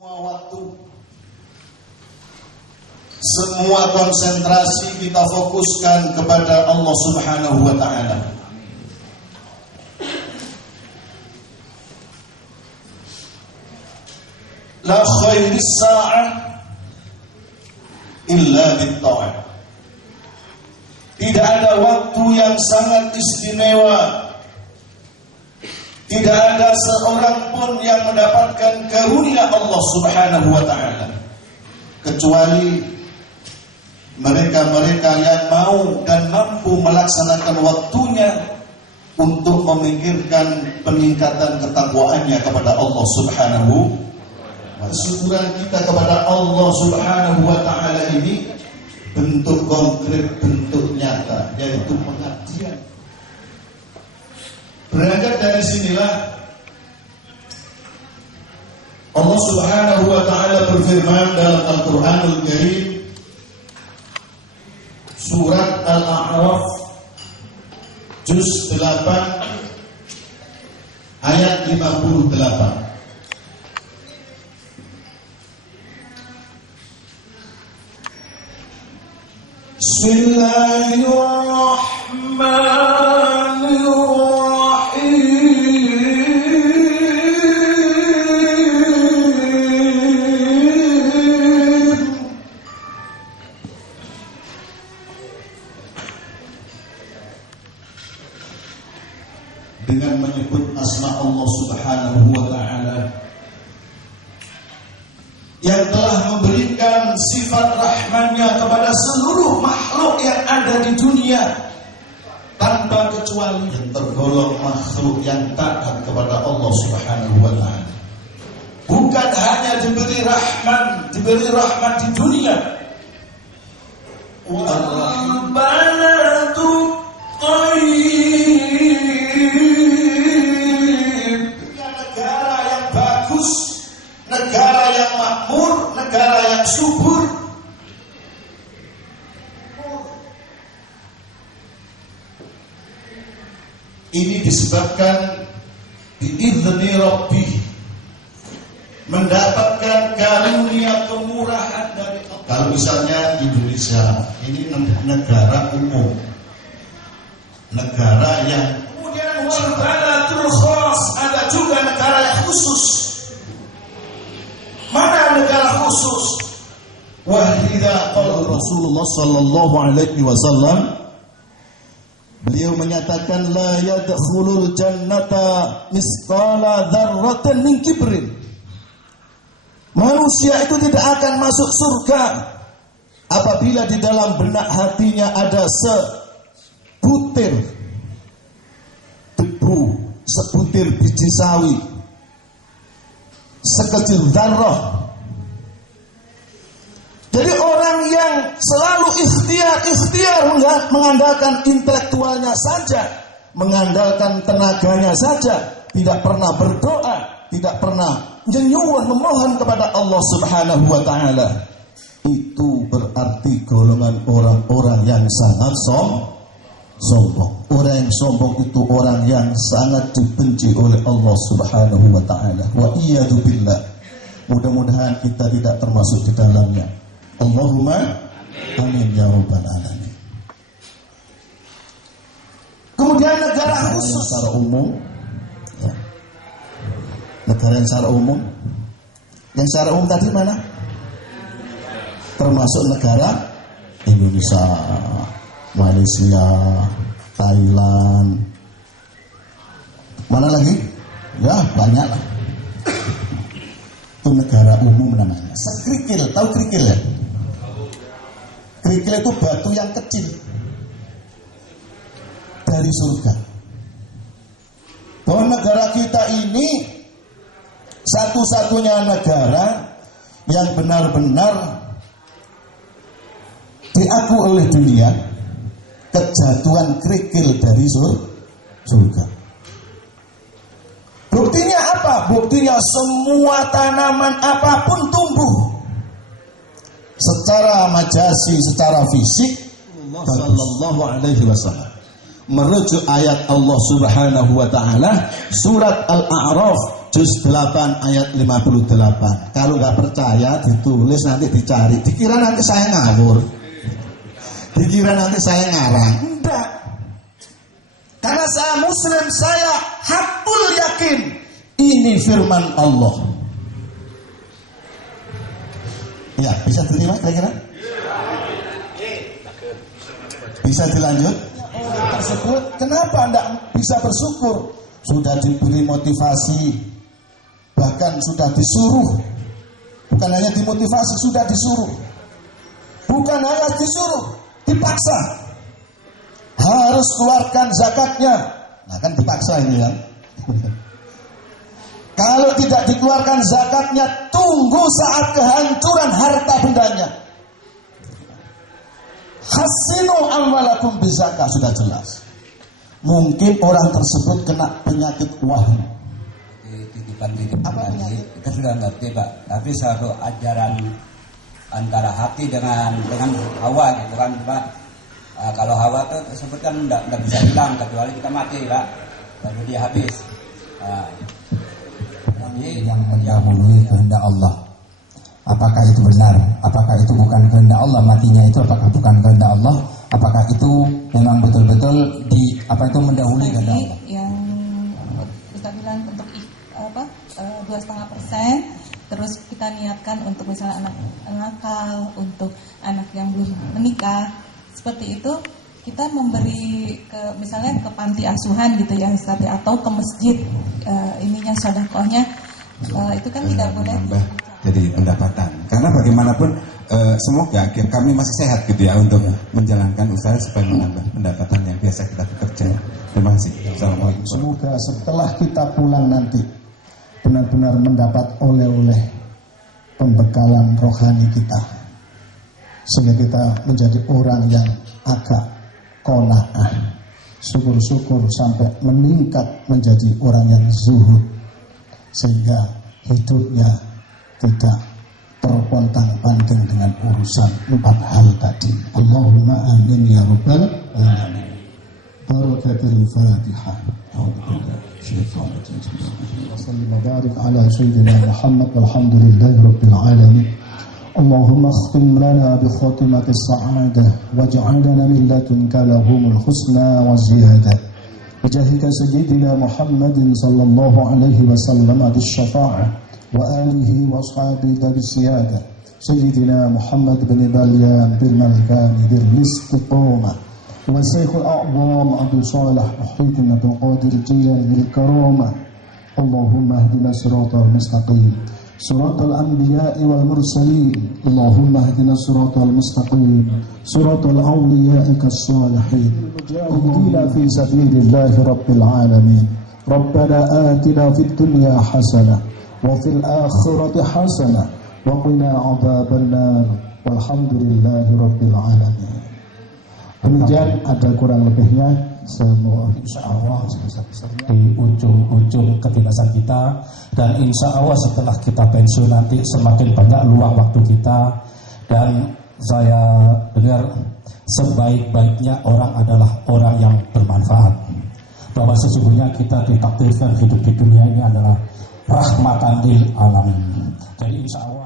Waktu semua konsentrasi kita fokuskan kepada Allah Subhanahu wa ta'ala. La khairis sa'ah illa bitta'ah. Tidak ada waktu yang sangat istimewa, tidak ada seorang pun yang mendapatkan karunia Allah Subhanahu wa ta'ala kecuali mereka-mereka yang mau dan mampu melaksanakan waktunya untuk memikirkan peningkatan ketakwaannya kepada Allah Subhanahu wa ta'ala. Syukuran kita kepada Allah Subhanahu wa ta'ala ini bentuk konkret, bentuk nyata, yaitu pengabdian. Berangkat dari sinilah Allah Subhanahu wa ta'ala berfirman dalam Al-Quranul Karim, surat Al-A'raf juz 8 ayat 58. Bismillahirrahmanirrahim. Dengan menyebut asma Allah Subhanahu wa ta'ala yang telah memberikan sifat rahmannya kepada seluruh makhluk yang ada di dunia tanpa kecuali, yang tergolong makhluk yang taat kepada Allah Subhanahu wa ta'ala. Bukan hanya diberi rahmat di dunia. Al-Baladu Thayyib, negara yang bagus, negara yang makmur, negara yang subur. Ini disebabkan biizni Rabbih, mendapatkan karunia kemurahan dari Allah. Kalau misalnya Indonesia ini negara umum, negara yang kemudian wal khas, ada juga negara yang khusus. Mana negara khusus? Wahida qala Rasulullah sallallahu alaihi wasallam, beliau menyatakan la yadkhulul jannata misqala dzarratin min kibrin. Manusia itu tidak akan masuk surga apabila di dalam benak hatinya ada sebutir debu, sebutir biji sawi, sekecil dzarrah. Jadi orang yang selalu ikhtiar mengandalkan intelektualnya saja, mengandalkan tenaganya saja, tidak pernah berdoa, tidak pernah menyuwun memohon kepada Allah Subhanahu wa ta'ala, itu berarti golongan orang-orang yang sangat sombong. Orang yang sombong itu orang yang sangat dibenci oleh Allah Subhanahu wa ta'ala. Wa iyadu billah. Mudah-mudahan kita tidak termasuk di dalamnya. Allahumma amin ya rabbal alamin. Kemudian negara khusus secara umum, ya. Negara yang secara umum, tadi mana? Termasuk negara Indonesia, Malaysia, Thailand, mana lagi? Ya banyak lah. Itu negara umum namanya. Sekrikil, tahu kerikil ya? Kerikil itu batu yang kecil dari surga. Bahwa negara kita ini satu-satunya negara yang benar-benar diakui oleh dunia kejatuhan kerikil dari surga. Buktinya apa? Buktinya semua tanaman apapun tumbuh secara majasi, secara fisik. Sallallahu alaihi wasallam merujuk ayat Allah Subhanahu wa ta'ala surat Al-A'raf juz 8 ayat 58. Kalau nggak percaya ditulis, nanti dicari. Dikira nanti saya ngawur, dikira nanti saya ngarang. Enggak. Karena saya muslim, saya hakul yakin ini firman Allah. Ya, bisa terima kira-kira? Bisa dilanjut? Tersebut, kenapa Anda bisa bersyukur? Sudah diberi motivasi, bahkan sudah disuruh. Bukan hanya dimotivasi, sudah disuruh. Bukan hanya disuruh, dipaksa. Harus keluarkan zakatnya. Nah kan dipaksa ini ya. Kalau tidak dikeluarkan zakatnya, tunggu saat kehancuran harta bendanya. Hasinu amwalakum bizakah, sudah jelas. Mungkin orang tersebut kena penyakit waham. Apa penyakit? Kita sudah ngerti Pak. Tapi satu ajaran antara hati dengan hawa gitu kan Pak. Kalau hawa itu tersebut kan tidak bisa hilang kecuali kita mati Pak. Lalu dia habis. Yang mendahului kehendak Allah, apakah itu benar? Apakah itu bukan kehendak Allah? Matinya itu apakah bukan kehendak Allah? Apakah itu memang betul-betul mendahului kehendak Allah? Yang kita bilang untuk 2,5%, terus kita niatkan untuk misalnya anak nakal, untuk anak yang belum menikah, seperti itu kita memberi misalnya ke panti asuhan gitu ya, atau ke masjid, ininya sedekahnya. Itu kan tidak boleh jadi pendapatan, karena bagaimanapun semoga kami masih sehat gitu ya untuk menjalankan usaha supaya menambah pendapatan yang biasa kita bekerja. Terima kasih. Assalamualaikum. Semoga setelah kita pulang nanti benar-benar mendapat oleh-oleh pembekalan rohani kita, sehingga kita menjadi orang yang agak qanaah, syukur-syukur sampai meningkat menjadi orang yang zuhud, sehingga hidupnya tidak terpontang-panting dengan urusan 4 hal tadi. Allahumma amin ya rabbal alamin. Barakatul Fatihah. Sallallahu wa barik ala sayyidina Muhammad walhamdulillahi rabbil alamin. اللهم اختم لنا بخاتمة السعادة واجعلنا من لدنك لهم الحسنى والزيادة بجاهك سيدنا محمد صلى الله عليه وسلم بالشفاعة وآله وأصحابه بالسيادة سيدنا محمد بن بليان بالملكان بالاستقامة والشيخ الأعظم أبو صالح محيط بن قادر الجيلاني بالكرامة اللهم اهدنا الصراط المستقيم صراط الأنبياء والمرسلين اللهم اهدنا الصراط المستقيم صراط الأولياء الصالحين اهدنا في سبيل الله رب العالمين ربنا آتنا في الدنيا حسنة وفي الآخرة حسنة وقنا عذاب النار والحمد لله رب العالمين. Demikian, ada kurang lebihnya. Semua insya Allah di ujung-ujung ketinasan kita, dan insya Allah setelah kita pensiun nanti semakin banyak luang waktu kita. Dan saya dengar sebaik-baiknya orang adalah orang yang bermanfaat, bahwa sesungguhnya kita ditakdirkan hidup di dunia ini adalah rahmatan lil alamin. Jadi insya Allah